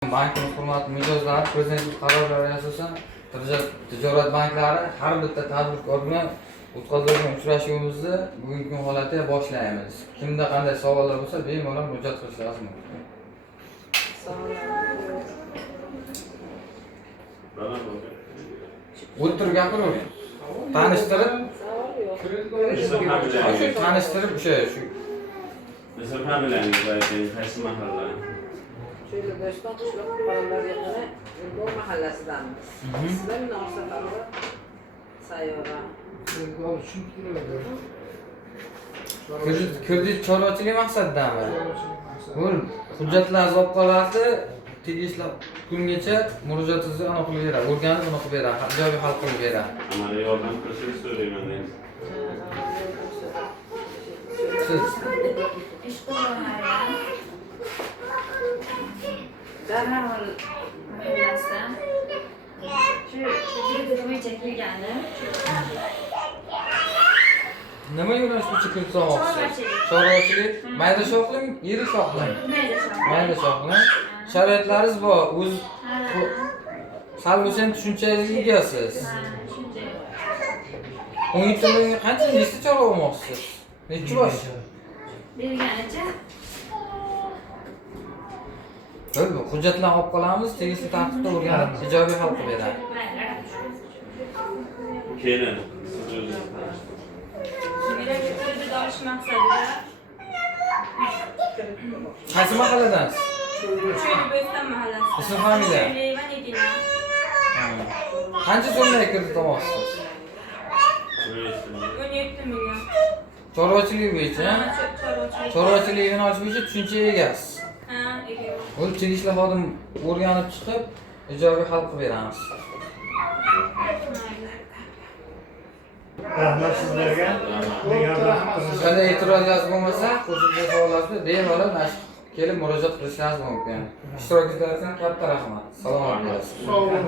Bankning hurmatli mijozlari, Prezidentlik qarorlariga asosan tijorat banklari har bitta tadbirkor bilan o'tkazilgan uchrashuvimizni bugungi holatda boshlaymiz. Kimda qanday savollar bo'lsa, bemalol murojaat qilishingiz mumkin. O'tirib gapiravering. Tanishtirib o'sha shu. Mesela familiyangiz ayting, qaysi mahalla? Şöyle Bo'ston qishloq fuqarolar yig'ini Ulug'bek mahallasidamiz. Ismim Nosatova Sayyora. Kredit chorvachilik maqsadidami? Bu hujjatlar yozib qoladi, tegishli kungacha murojaatingizni aniq qilib beradi, o'rganib aniq qilib beradi, ijobiy hal qilib beradi. Amaliy yordam ko'rsangiz so'rayman deymiz. Siz Darhol mahallasidan shu hujjat bo'yicha kelgani nima yo'nalish bo'yicha kredit olmoqchisiz? Chorvachilik, mayda shoxli, yirik shoxli. Mayda shoxli. Sharoitlaringiz bor, o'z sal bo'lsa ham tushunchasiga egasiz. 17 million qancha nechta chorva olmoqchisiz? Nechi bosh? berganicha Bo'ldi, hujjatlarni olib qolamiz, tegishli tartibda o'rganib, ijobiy hal qilib beradi. Keyin siz o'zingiz kredit olish maqsadida Qaysi mahalladansiz? Bo'ston mahallasi. Ism familiya? Leyva Nigina. Qancha so'mdan kredit olmoqchisiz? 17 million. Chorvachilik bo'yicha, chorvachilik yo'nalish bo'yicha tushunchaga egasiz. Ha, ega. Uni tegishli xodim o'rganib chiqib, ijobiy hal qilib beramiz. Rahmat sizlarga. Qanday e'tirozlar bo'lmasa, qo'shimcha savollarni bemalol kelib murojaat qilishingiz mumkin. Ishtirok etganingizga katta rahmat. Salomat bo'lasiz. Sog' bo'lin.